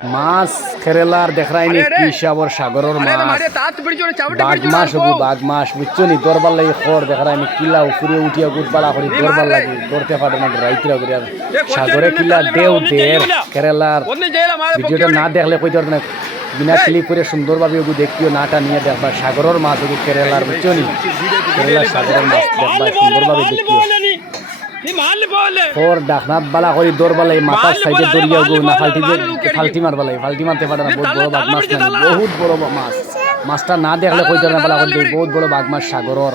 মাছ কেরালার দেখাই নি কি সাগর সাগরের মাছ বাঘ মাছ হবো বাঘ মাছ বুঝছো নি দরবার লাগে খড় দেখাই নি কিলা উপরে উঠিয়া গুটপালা করি দরবার লাগে ধরতে পারে না রাইতরা করে আর সাগরে কিলা দেও দের কেরালার ভিডিওটা না দেখলে কই ধর না বিনা ক্লিপ করে সুন্দরভাবে ওগু দেখিও নাটা নিয়ে দেখবা সাগরের মাছ ওগু কেরালার বুঝছো নি কেরালার সাগরের মাছ দেখবা সুন্দরভাবে দেখিও তোর ডাকনাথ বালা করি দৌড়বালাই মাথার সাইডে দৌড়িয়া গো না ফাল্টি মারবালাই ফাল্টি মারতে পারে না বহুত বড় বাঘ মাছ বহুত বড় মাছ মাছটা না দেখলে কইতে না বালা করি বহুত বড় বাঘ মাছ সাগরর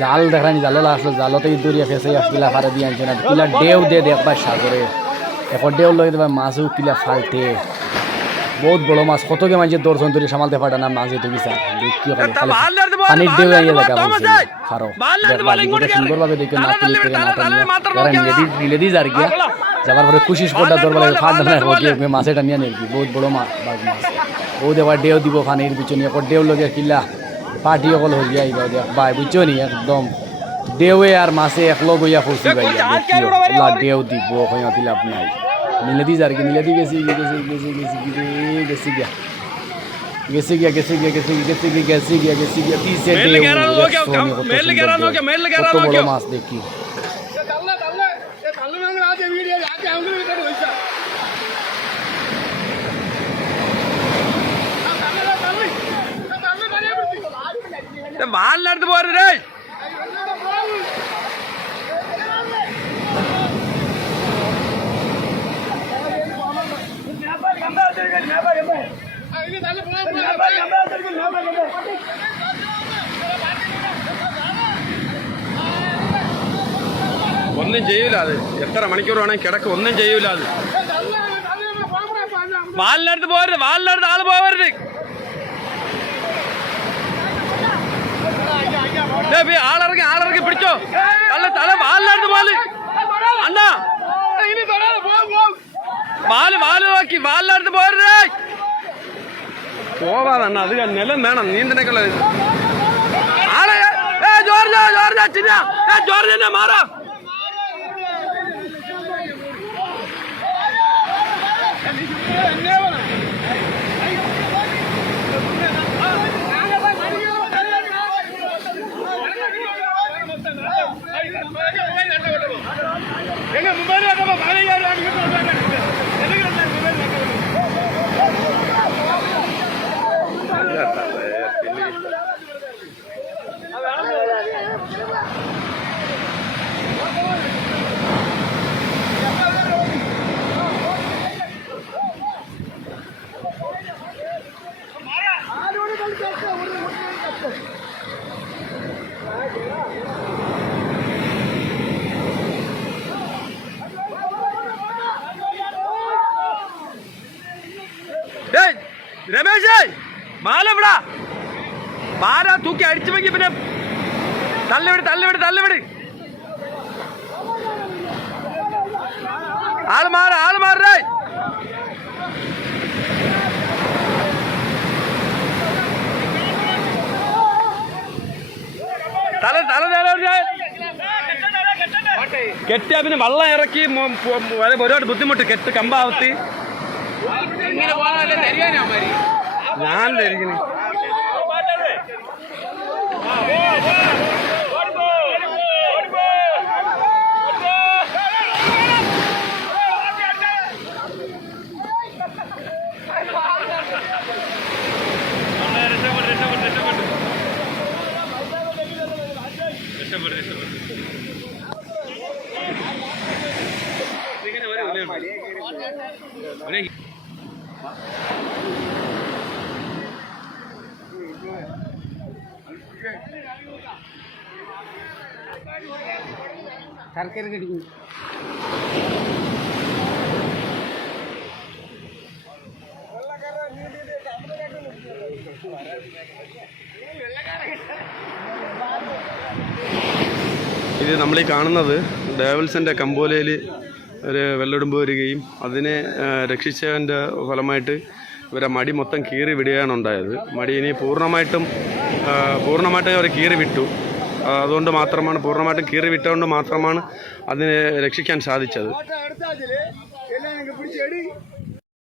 জাল দেখানি জাল আসলো জালতে দৌড়িয়া ফেসে কিলা ফারে দিয়ে আনছে না কিলা ডেউ দে দেখবা সাগরে এখন ডেউ লগে দেবা মাছও কিলা ফাল্টে বহুত বড় মাছ কতকে মাঝে দর্শন ধরে সামালতে পারে না মাঝে তো বিচার দেখিও পানির ডেউ আইয়া দেখা ফারো সুন্দরভাবে দেখো না তুলি করে না নিলে দি যার গিয়া যাবার পরে কুশিস কোটা দরবার ফাট না হোক মাছেটা নিয়ে নেকি বহুত বড় মাছ বাঘ মাছ ও দেবার ডেউ দিব পানির পিছনে এখন ডেউ লগে কিলা পাটি অকল হয়ে আইবা দেখ ভাই বুঝছো নি একদম ডেউয়ে আর মাছে এক লগ হইয়া ফুসি ভাইয়া দেখিও ডেউ দিব হইয়া দিলাপ নাই নিলে দি যার কি নিলে দি গেছি পিছে বড় মাছ দেখি ভাল നടന്നു പോരെ ഒന്നും ചെയ്യൂല അത് എത്ര മണിക്കൂർ വേണമെങ്കിൽ കിടക്ക് ഒന്നും ചെയ്യൂല അത് വാലിനടുത്ത് പോകരുത് വാലിനടുത്ത് ആള് പോകരുത് ആളിറങ്ങി പിടിച്ചോ തല വാലിനടുത്ത് പാല് അണ്ണാ വാല് നോക്കി വാലിനടുത്ത് പോകരുത് പോവാതണ്ണ അത് നിലം വേണം നീന്തനൊക്കെ ആളെ ജോർജ് മാറാ രമേശേ മാലവിടാ മാരാ തൂക്കി അടിച്ചു വെക്കി പിന്നെ തള്ളിവിട് ആള് മാറേ കെട്ടിയാ പിന്നെ വെള്ളം ഇറക്കി ഒരുപാട് ബുദ്ധിമുട്ട് കെട്ട് കമ്പാവത്തി ഞാൻ ധരിക്കുന്നു ഇത് നമ്മളീ കാണുന്നത് ഡേവിൾസിൻ്റെ കമ്പോലയിൽ ഒരു വെള്ളെടുമ്പ് വരികയും അതിനെ രക്ഷിച്ചതിൻ്റെ ഫലമായിട്ട് ഇവരെ മടി മൊത്തം കീറി വിടുകയാണ് ഉണ്ടായത്. മടി ഇനി പൂർണ്ണമായിട്ടും അവർ കീറി വിട്ടു. അതുകൊണ്ട് മാത്രമാണ് പൂർണ്ണമായിട്ടും കീറി വിട്ടുകൊണ്ട് മാത്രമാണ് അതിനെ രക്ഷിക്കാൻ സാധിച്ചത്.